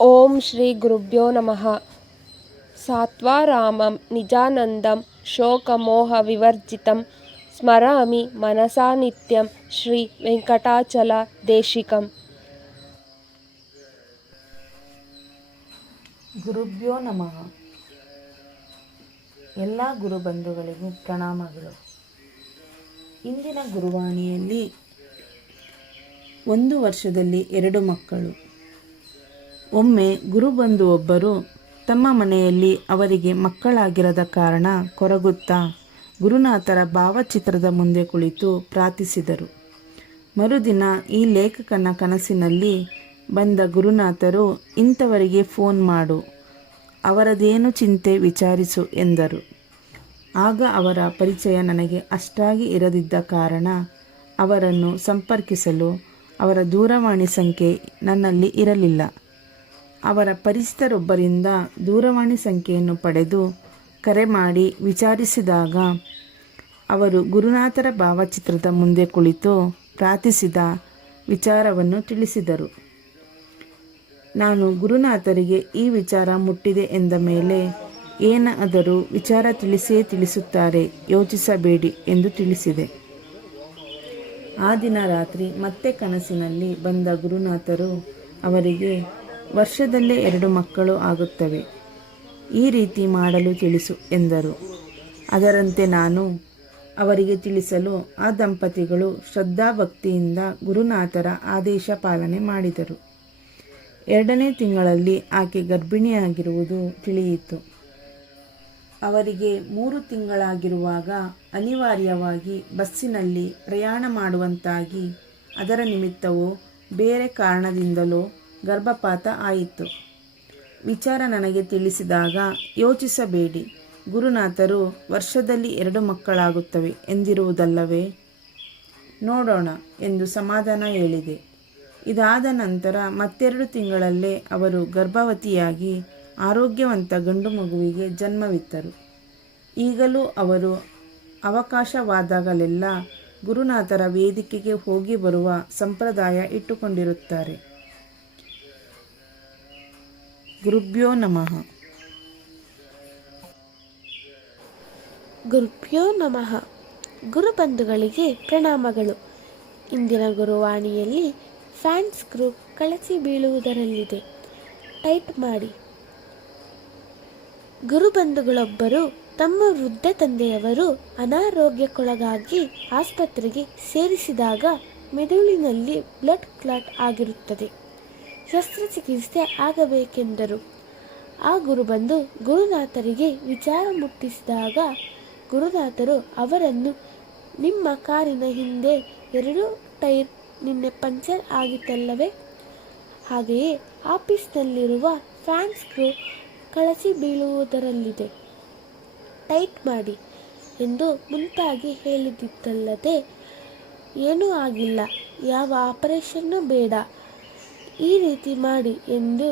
ಓಂ ಶ್ರೀ ಗುರುಭ್ಯೋ ನಮಃ. ಸಾತ್ವಾರಾಮಂ ನಿಜಾನಂದಂ ಶೋಕಮೋಹ ವಿವರ್ಜಿತಂ ಸ್ಮರಾಮಿ ಮನಸಾ ನಿತ್ಯಂ ಶ್ರೀ ವೆಂಕಟಾಚಲ ದೇಶಿಕಂ. ಗುರುಭ್ಯೋ ನಮಃ. ಎಲ್ಲ ಗುರುಬಂಧುಗಳಿಗೂ ಪ್ರಣಾಮಗಳು. ಇಂದಿನ ಗುರುವಾಣಿಯಲ್ಲಿ 1 ವರ್ಷದಲ್ಲಿ 2 ಮಕ್ಕಳು. ಒಮ್ಮೆ ಗುರುಬಂಧು ಒಬ್ಬರು ತಮ್ಮ ಮನೆಯಲ್ಲಿ ಅವರಿಗೆ ಮಕ್ಕಳಾಗಿರದ ಕಾರಣ ಕೊರಗುತ್ತಾ ಗುರುನಾಥರ ಭಾವಚಿತ್ರದ ಮುಂದೆ ಕುಳಿತು ಪ್ರಾರ್ಥಿಸಿದರು. ಮರುದಿನ ಈ ಲೇಖಕನ ಕನಸಿನಲ್ಲಿ ಬಂದ ಗುರುನಾಥರು, ಇಂಥವರಿಗೆ ಫೋನ್ ಮಾಡು, ಅವರದೇನು ಚಿಂತೆ ವಿಚಾರಿಸು ಎಂದರು. ಆಗ ಅವರ ಪರಿಚಯ ನನಗೆ ಅಷ್ಟಾಗಿ ಇರದಿದ್ದ ಕಾರಣ ಅವರನ್ನು ಸಂಪರ್ಕಿಸಲು ಅವರ ದೂರವಾಣಿ ಸಂಖ್ಯೆ ನನ್ನಲ್ಲಿ ಇರಲಿಲ್ಲ. ಅವರ ಪರಿಚಿತರೊಬ್ಬರಿಂದ ದೂರವಾಣಿ ಸಂಖ್ಯೆಯನ್ನು ಪಡೆದು ಕರೆ ಮಾಡಿ ವಿಚಾರಿಸಿದಾಗ ಅವರು ಗುರುನಾಥರ ಭಾವಚಿತ್ರದ ಮುಂದೆ ಕುಳಿತು ಪ್ರಾರ್ಥಿಸಿದ ವಿಚಾರವನ್ನು ತಿಳಿಸಿದರು. ನಾನು ಗುರುನಾಥರಿಗೆ ಈ ವಿಚಾರ ಮುಟ್ಟಿದೆ ಎಂದ ಮೇಲೆ ಏನಾದರೂ ವಿಚಾರ ತಿಳಿಸುತ್ತಾರೆ, ಯೋಚಿಸಬೇಡಿ ಎಂದು ತಿಳಿಸಿದೆ. ಆ ದಿನ ರಾತ್ರಿ ಮತ್ತೆ ಕನಸಿನಲ್ಲಿ ಬಂದ ಗುರುನಾಥರು ಅವರಿಗೆ ವರ್ಷದಲ್ಲೇ 2 ಮಕ್ಕಳು ಆಗುತ್ತವೆ, ಈ ರೀತಿ ಮಾಡಲು ತಿಳಿಸು ಎಂದರು. ಅದರಂತೆ ನಾನು ಅವರಿಗೆ ತಿಳಿಸಲು ಆ ದಂಪತಿಗಳು ಶ್ರದ್ಧಾಭಕ್ತಿಯಿಂದ ಗುರುನಾಥರ ಆದೇಶ ಪಾಲನೆ ಮಾಡಿದರು. 2ನೇ ತಿಂಗಳಲ್ಲಿ ಆಕೆ ಗರ್ಭಿಣಿಯಾಗಿರುವುದು ತಿಳಿಯಿತು. ಅವರಿಗೆ 3 ತಿಂಗಳಾಗಿರುವಾಗ ಅನಿವಾರ್ಯವಾಗಿ ಬಸ್ಸಿನಲ್ಲಿ ಪ್ರಯಾಣ ಮಾಡುವಂತಾಗಿ, ಅದರ ನಿಮಿತ್ತವೋ ಬೇರೆ ಕಾರಣದಿಂದಲೋ ಗರ್ಭಪಾತ ಆಯಿತು. ವಿಚಾರ ನನಗೆ ತಿಳಿಸಿದಾಗ ಯೋಚಿಸಬೇಡಿ, ಗುರುನಾಥರು ವರ್ಷದಲ್ಲಿ 2 ಮಕ್ಕಳಾಗುತ್ತವೆ ಎಂದಿರುವುದಲ್ಲವೇ, ನೋಡೋಣ ಎಂದು ಸಮಾಧಾನ ಹೇಳಿದೆ. ಇದಾದ ನಂತರ ಮತ್ತೆರಡು ತಿಂಗಳಲ್ಲೇ ಅವರು ಗರ್ಭವತಿಯಾಗಿ ಆರೋಗ್ಯವಂತ ಗಂಡು ಮಗುವಿಗೆ ಜನ್ಮವಿತ್ತರು. ಈಗಲೂ ಅವರು ಅವಕಾಶವಾದಾಗಲೆಲ್ಲ ಗುರುನಾಥರ ವೇದಿಕೆಗೆ ಹೋಗಿ ಬರುವ ಸಂಪ್ರದಾಯ ಇಟ್ಟುಕೊಂಡಿರುತ್ತಾರೆ. ಗುರುಭ್ಯೋ ನಮಃ. ಗುರುಭ್ಯೋ ನಮಃ. ಗುರುಬಂಧುಗಳಿಗೆ ಪ್ರಣಾಮಗಳು. ಇಂದಿನ ಗುರುವಾಣಿಯಲ್ಲಿ ಫ್ಯಾನ್ಸ್ ಗ್ರೂಪ್ ಕಳಚಿ ಬೀಳುವುದರಲ್ಲಿದೆ. ಟೈಪ್ ಮಾಡಿ. ಗುರುಬಂಧುಗಳೊಬ್ಬರು ತಮ್ಮ ವೃದ್ಧ ತಂದೆಯವರು ಅನಾರೋಗ್ಯಕ್ಕೊಳಗಾಗಿ ಆಸ್ಪತ್ರೆಗೆ ಸೇರಿಸಿದಾಗ ಮೆದುಳಿನಲ್ಲಿ ಬ್ಲಡ್ ಕ್ಲಾಟ್ ಆಗಿರುತ್ತದೆ. ಶಸ್ತ್ರಚಿಕಿತ್ಸೆ ಆಗಬೇಕೆಂದರು. ಆ ಗುರುಬಂಧು ಗುರುನಾಥರಿಗೆ ವಿಚಾರ ಮುಟ್ಟಿಸಿದಾಗ ಗುರುನಾಥರು ಅವರನ್ನು, ನಿಮ್ಮ ಕಾರಿನ ಹಿಂದೆ 2 ಟೈರ್ ನಿನ್ನೆ ಪಂಚರ್ ಆಗಿತ್ತಲ್ಲವೇ, ಹಾಗೆಯೇ ಆಫೀಸ್ನಲ್ಲಿರುವ ಫ್ಯಾನ್ಸ್ ಗ್ರೂಪ್ ಕಳಚಿ ಬೀಳುವುದರಲ್ಲಿದೆ, ಟೈಟ್ ಮಾಡಿ ಎಂದು ಮುಂತಾಗಿ ಹೇಳಿದ್ದಲ್ಲದೆ ಏನೂ ಆಗಿಲ್ಲ, ಯಾವ ಆಪರೇಷನ್ನೂ ಬೇಡ, ಈ ರೀತಿ ಮಾಡಿ ಎಂದು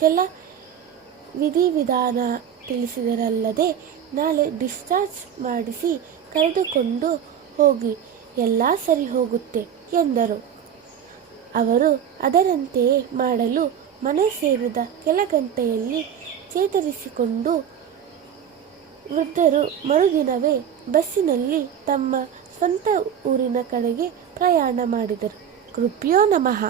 ಕೆಲ ವಿಧಿವಿಧಾನ ತಿಳಿಸಿದರಲ್ಲದೆ ನಾಳೆ ಡಿಸ್ಚಾರ್ಜ್ ಮಾಡಿಸಿ ಕರೆದುಕೊಂಡು ಹೋಗಿ, ಎಲ್ಲ ಸರಿ ಹೋಗುತ್ತೆ ಎಂದರು. ಅವರು ಅದರಂತೆಯೇ ಮಾಡಲು ಮನೆ ಸೇರಿದ ಕೆಲ ಗಂಟೆಯಲ್ಲಿ ಚೇತರಿಸಿಕೊಂಡು ವೃದ್ಧರು ಮರುದಿನವೇ ಬಸ್ಸಿನಲ್ಲಿ ತಮ್ಮ ಸ್ವಂತ ಊರಿನ ಕಡೆಗೆ ಪ್ರಯಾಣ ಮಾಡಿದರು. ಗುರುಭ್ಯೋ ನಮಃ.